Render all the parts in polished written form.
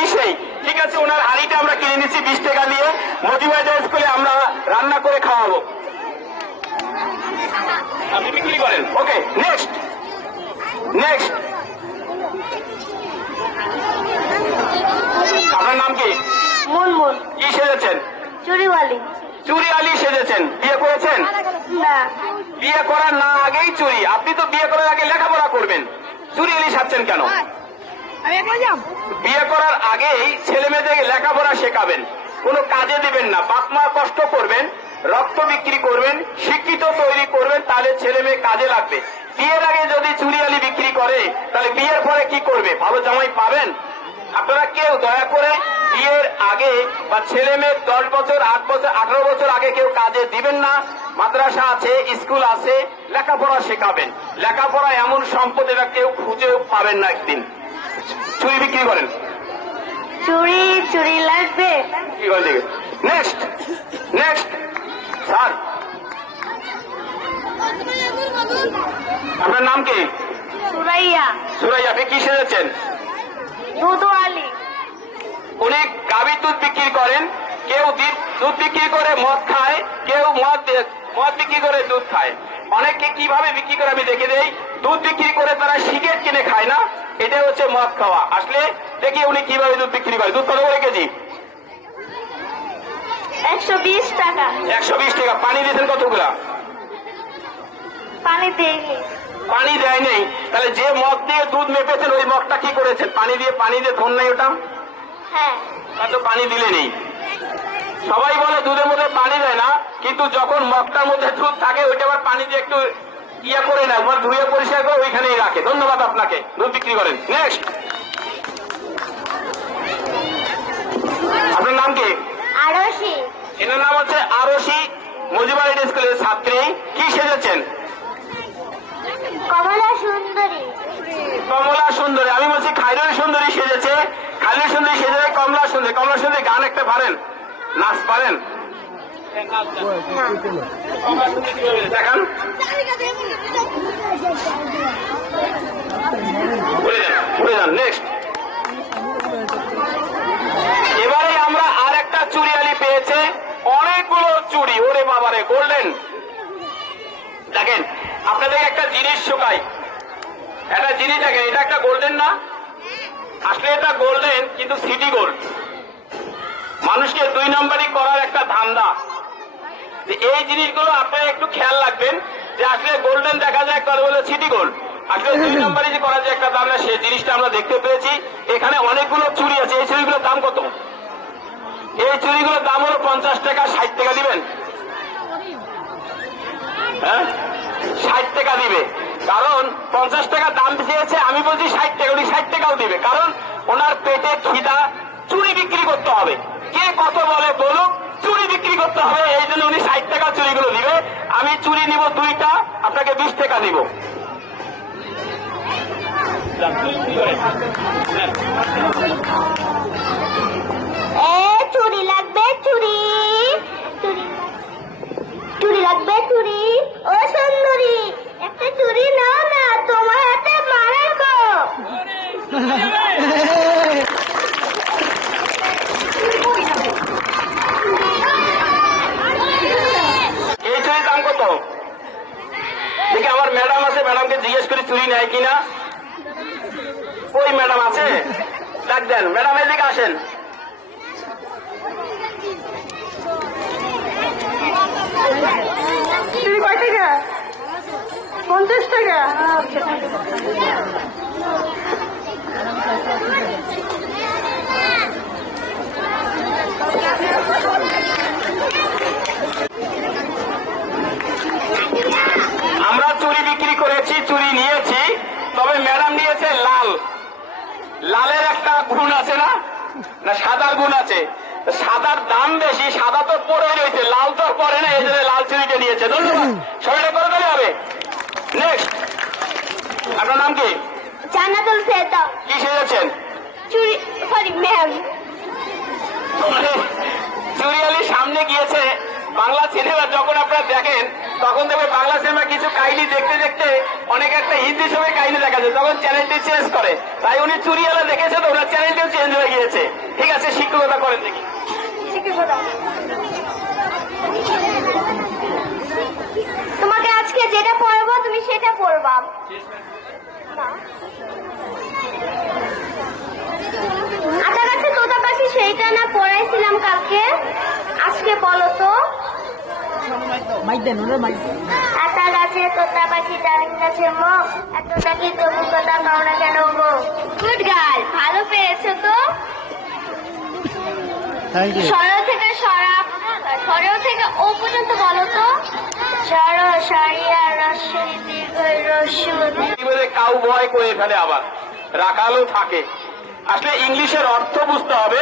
20-এই। ঠিক আছে, ওনার হাঁড়িটা আমরা কিনে নিচ্ছি 20 টাকা দিয়ে। মজিবাজার স্কুলে আমরা রান্না করে খাওয়াবো, আপনি বিক্রি করেন। ওকে, নেক্সট নেক্সট। আপনার নাম কি? মুনমুন। কি সেজেছেন? চুরিওয়ালি। চুরিওয়ালি সেজেছেন। বিয়ে করেছেন? না। বিয়ে করার না আগেই চুরি? আপনি তো বিয়ে করার আগে লেখাপড়া করবেন, চুরিওয়ালি সাজছেন কেন? বিয়ে করার আগেই ছেলে মেয়েদেরকে লেখাপড়া শেখাবেন, কোনো কাজে দিবেন না। বাপ মা কষ্ট করবেন, রক্ত বিক্রি করবেন, শিক্ষিত তৈরি করবেন, তাহলে ছেলে মেয়ে কাজে লাগবে। বিয়ের আগে যদি চুরিওয়ালি বিক্রি করে, তাহলে বিয়ের পরে কি করবে? ভালো জামাই পাবেন? আপনারা কেউ দয়া করে বিয়ের আগে বা ছেলে মেয়ে 10 বছর 8 বছর 18 বছর আগে কেউ কাজে দিবেন না। মাদ্রাসা আছে, স্কুল আছে, লেখাপড়া শেখাবেন। লেখাপড়া এমন সম্পদ, এটা কেউ খুঁজেও পাবেন না একদিন। চুরি বিক্রি করেন? চুরি চুরি লাগবে। কি করেন দেখে? Next next. স্যার, আপনার নাম কি? সুরাইয়া। সুরাইয়া। আপনি কি সেজেছেন? দুধওয়ালি। উনি গাভীর দুধ বিক্রি করেন। কেউ দুধ বিক্রি করে মদ খায়, কেউ মদ বিক্রি করে দুধ খায়। অনেকে কিভাবে বিক্রি করে আমি দেখে দেই। দুধ বিক্রি করে তারা সিগারেট কিনে খায় না, এটা হচ্ছে মদ খাওয়া। আসলে দেখি উনি কিভাবে দুধ বিক্রি করে। দুধ কত করে কেজি? 120 টাকা। 120 টাকা। পানি দিয়েছেন কতগুলা? পানি দেয়নি। পানি দেয় নেই? তাহলে যে মদ দিয়ে দুধ মেপেছেন ওই মদটা কি করেছেন? পানি দিয়ে ধন নাই ওটা? হ্যাঁ। তো পানি দিলে নেই। সবাই বলে দুধের মধ্যে পানি দেয় না, কিন্তু যখন মগটার মধ্যে দুধ থাকে ওইটা আবার পানি দিয়ে একটু ইয়ে করে নেয়, ধুয়ে পরিষ্কার করে ওইখানেই রাখে। ধন্যবাদ আপনাকে, দুধ বিক্রি করেন। নেক্সট। আপনার নাম কি? আরশি। এনার নাম হচ্ছে আরশি, মজিবাড়ি স্কুলের ছাত্রী। কি সেজেছেন? কমলা সুন্দরী। কমলা সুন্দরী। আমি বলছি খাইরুল সুন্দরী সেজেছে। খাইরুল সুন্দরী সেজেছে কমলা সুন্দরী। কমলা সুন্দরী গান একটা পারেন? নাচ পারেন? দেখান। নেক্সট। এবারে আমরা আর একটা চুরিয়ালি পেয়েছে, অনেকগুলো চুরি। ওরে বাবারে, গোল্ডেন। দেখেন, আপনাদের একটা জিনিস শোকাই, একটা জিনিস দেখেন, এটা একটা গোল্ডেন না? আসলে এটা গোল্ডেন, কিন্তু সিটি গোল্ড। মানুষকে 2 নম্বরই করার একটা ধান্দা। এই জিনিসগুলো আপনারা একটু খেয়াল রাখবেন, যে আসলে গোল্ডেন দেখা যায় করে বলে সিটি গোল্ড, আসলে 2 নম্বরই যে করা যায় একটা ধান্দা, সেই জিনিসটা আমরা দেখতে পেয়েছি। এখানে অনেকগুলো চুরি আছে। এই চুরিগুলোর দাম কত? এই চুরিগুলোর দাম হলো 50 টাকা। 60 টাকা দিবেন? হ্যাঁ, 60 টাকা দিবে। কারণ 50 টাকা দাম চেয়েছে, আমি বলছি 60 টাকা। উনি 60 টাকাও দিবে, কারণ ওনার পেটে খিদা। চুরি বিক্রি করতে হবে, কে কত বলে বলুক, চুরি বিক্রি করতে হবে। এই জন্য উনি 60 টাকা চুরিগুলো দিবে। আমি চুরি নিব 2টা, আপনাকে 20 টাকা দিব। চুরি লাগবে, চুরি চুরি চুরি লাগবে, চুরি। ও সুন্দরী, একটা চুরি নাও না, তোমার হাতে মারা গো। এই চুরির দাম কত? দেখি আমার ম্যাডাম আছে, ম্যাডামকে জিজ্ঞেস করি চুরি নেয় কিনা। ওই ম্যাডাম আছে, ডাক দেন। ম্যাডাম এদিকে আসেন। চুরি কয় টাকা? 50 টাকা। আমরা চুরি বিক্রি করেছি, চুরি নিয়েছি, তবে ম্যাডাম নিয়েছে লাল। লালের একটা গুণ আছে না, না সাদার গুণ আছে। সাদার দাম বেশি, সাদা তো পরে রয়েছে, লাল তো পরে না, এই জন্য লাল চুরিটা নিয়েছে। ধন্যবাদ, সবাইটা করে দিলে হবে। নেক্সট। আপনার নাম কি? জান্নাতুল ফেরদাউস। কি সেজেছেন? চুরি, সরি ম্যাম। চুরিয়ালি সামনে গিয়েছে। বাংলা সিনেমা যখন আপনারা দেখেন, তখন দেখবে বাংলা সিনেমা কিছু কাহিনী দেখতে দেখতে অনেক একটা হিন্দি ছবি কাহিনী দেখা যায়, তখন চ্যানেলটি চেঞ্জ করে। তাই উনি চুরিয়ালা দেখেছে, তো ওনার চ্যানেলটিও চেঞ্জ হয়ে গিয়েছে। দিয়েছে। ঠিক আছে, শিক্ষকতা করেন দেখি। তোমাকে আজকে যেটা পড়বো তুমি সেটা পড়বা। আটা গাছে তোতা পাখি সেইটা না পড়াইছিলাম কালকে, আজকে বলো তো। আটা গাছে তোতা পাখি ডালিম গাছে মো, এতটা কি তবু কথা পাও না কেন গো? গুড গার্ল, ভালো পেয়েছো তো। সরল থেকে সরেও থেকে ও পর্যন্ত বলো তো। সর সারিয়া রস্বই দীর্ঘ রস্যু। কাউ ভয় করে ফেলে, আবার রাখালও থাকে। আসলে ইংলিশের অর্থ বুঝতে হবে,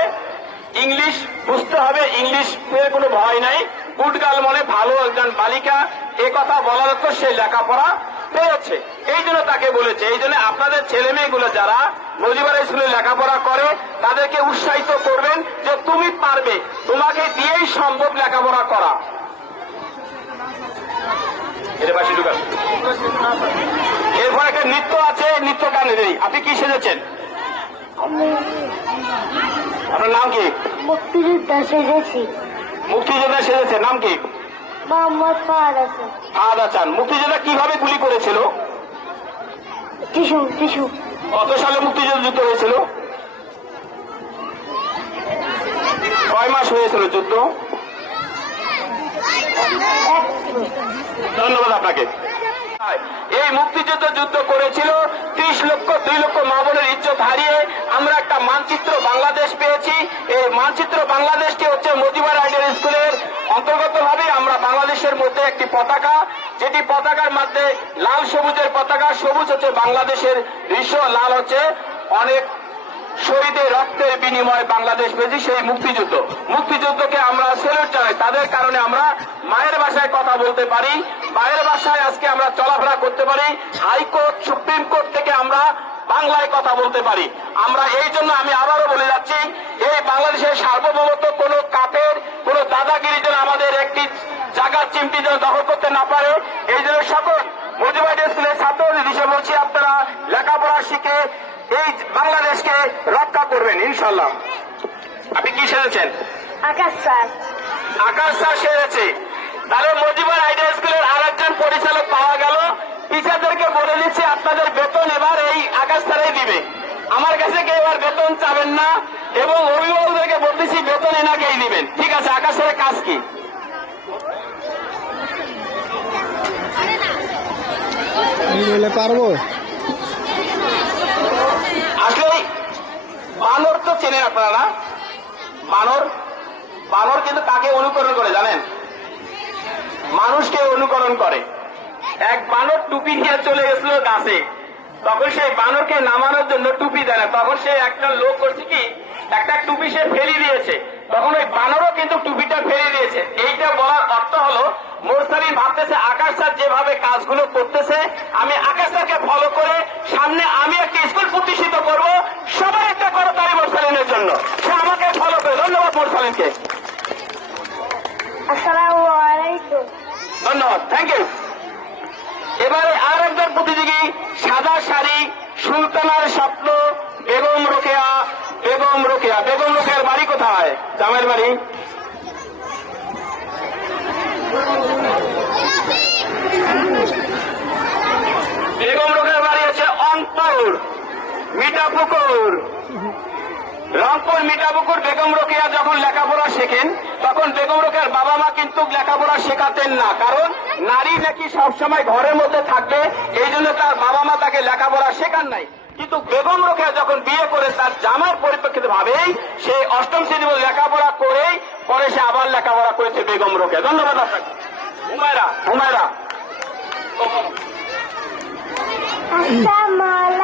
ইংলিশ বুঝতে হবে, ইংলিশের কোনো ভয় নাই। গুড গার্ল মানে ভালো একজন বালিকা, এ কথা বলার তো সে লেখাপড়া পেয়েছে, এই জন্য তাকে বলেছে। এই জন্য আপনাদের ছেলে মেয়েগুলো যারা মজিবর স্কুলে লেখাপড়া করে তাদেরকে উৎসাহিত করবেন যে তুমি পারবে, তোমাকে দিয়েই সম্ভব লেখাপড়া করা। এরপর একটা নৃত্য আছে, নৃত্য গানে দেই। আপনি কি সেজেছেন? আপনার নাম কি? মুক্তিযোদ্ধা সেজেছি। মুক্তিযোদ্ধা সেজেছেন, নাম কি? মোহাম্মদ ফাহাদ হাসান। ফাহাদ হাসান। মুক্তিযোদ্ধা কিভাবে গুলি করেছিল? টিসু। কত সালে মুক্তিযুদ্ধ যুদ্ধ হয়েছিল? কয় মাস হয়েছিল যুদ্ধ? ধন্যবাদ আপনাকে। এই মুক্তিযুদ্ধ যুদ্ধ করেছিল 30 লক্ষ 2 লক্ষ মা বোনের ইজ্জত হারিয়ে আমরা একটা মানচিত্র বাংলাদেশ পেয়েছি। এই মানচিত্র বাংলাদেশটি হচ্ছে মজিবর আইডিয়াল স্কুলের অন্তর্গত ভাবে আমরা বাংলাদেশের মধ্যে একটি পতাকা, যেটি পতাকার মধ্যে লাল সবুজের পতাকা। সবুজ হচ্ছে বাংলাদেশের দৃশ্য, লাল হচ্ছে অনেক শহীদের রক্তের বিনিময়ে বাংলাদেশ পেয়েছি সেই মুক্তিযুদ্ধ। মুক্তিযুদ্ধকে আমরা সেলুট জানাই, তাদের কারণে আমরা মায়ের ভাষায় কথা বলতে পারি, মায়ের ভাষায় আজকে আমরা চলাফেরা করতে পারি। হাইকোর্ট সুপ্রিম কোর্ট থেকে আমরা বাংলায় কথা বলতে পারি। আমরা এই জন্য আমি আবারও বলে যাচ্ছি, এই বাংলাদেশের সার্বভৌমত্ব কোন কাপের কোন দাদাগিরি যেন আমাদের একটি জায়গার চিমটি যেন দখল করতে না পারে। এই জন্য সকল মজিবর আইডিয়াল স্কুলের ছাত্রদের হিসেবে বলছি, আপনারা লেখাপড়া শিখে এই বাংলাদেশকে রক্ষা করবেন ইনশাল্লাহ। আপনি কি সেরেছেন? আকাশ স্যার। আকাশ স্যার সেরেছে। তাহলে মজিবর আইডিয়াল স্কুলের আরেকজন পরিচালক পাওয়া গেল। টিচারদেরকে বলে দিচ্ছি আপনাদের বেতন এবার এই আকাশ স্যারই দিবে। আমার কাছে কেউ এবার বেতন চাবেন না, এবং অভিভাবকদেরকে বলতেছি বেতন এনাকেই দিবেন। ঠিক আছে, আকাশ স্যারের কাজ কি? পারবো। আসলে বানর তো চেনেন আপনারা না? বানর কিন্তু কাকে অনুকরণ করে জানেন? মানুষকে অনুকরণ করে। এক বানর টুপি নিয়ে চলে গেছিল গাছে, তখন সেই বানরকে নামানোর জন্য টুপি দেয় না, তখন সে একটা লোক করছে কি, একটা টুপি সে ফেলে দিয়েছে, তখন ওই বানরও কিন্তু টুপিটা ফেলে দিয়েছে। এইটা বলার অর্থ হলো মোরসালিন ভাবতেছে আকাশ স্যার যেভাবে কাজগুলো করতেছে আমি আকাশ স্যারকে ফলো করে সামনে আমি একটা স্কুল প্রতিষ্ঠিত করব। সবাই একটা করতালি মোরসালিনের জন্য, সে আমাকে ফলো করে। ধন্যবাদ মোরসালিনকে। আসসালামু আলাইকুম। ধন্যবাদ, থ্যাংক ইউ। এবারে আর একজন প্রতিযোগী, সাদা শাড়ি, সুলতানার স্বপ্ন, বেগম রোকেয়া। বেগম রোকেয়ার বাড়ি কোথায়? জামের বাড়ি। বেগম রোকেয়ার বাড়ি আছে অন্তর মিঠাপুকুর, রংপুর মিঠাপুকুর। বেগম রোকেয়া যখন লেখাপড়া শেখেন তখন বেগম রোকেয়ার বাবা মা কিন্তু লেখাপড়া শেখাতেন না, কারণ নারী নাকি সবসময় ঘরের মধ্যে থাকবে, এই জন্য তার বাবা মা তাকে লেখাপড়া শেখান নাই। কিন্তু বেগম রোকেয়া যখন বিয়ে করে তার জামার পরিপ্রেক্ষিতে ভাবেই সে 8ম শ্রেণী লেখাপড়া করেই পরে সে আবার লেখাপড়া করেছে বেগম রোকেয়া। ধন্যবাদ আপনাকে। হুমায়রা আসসালামু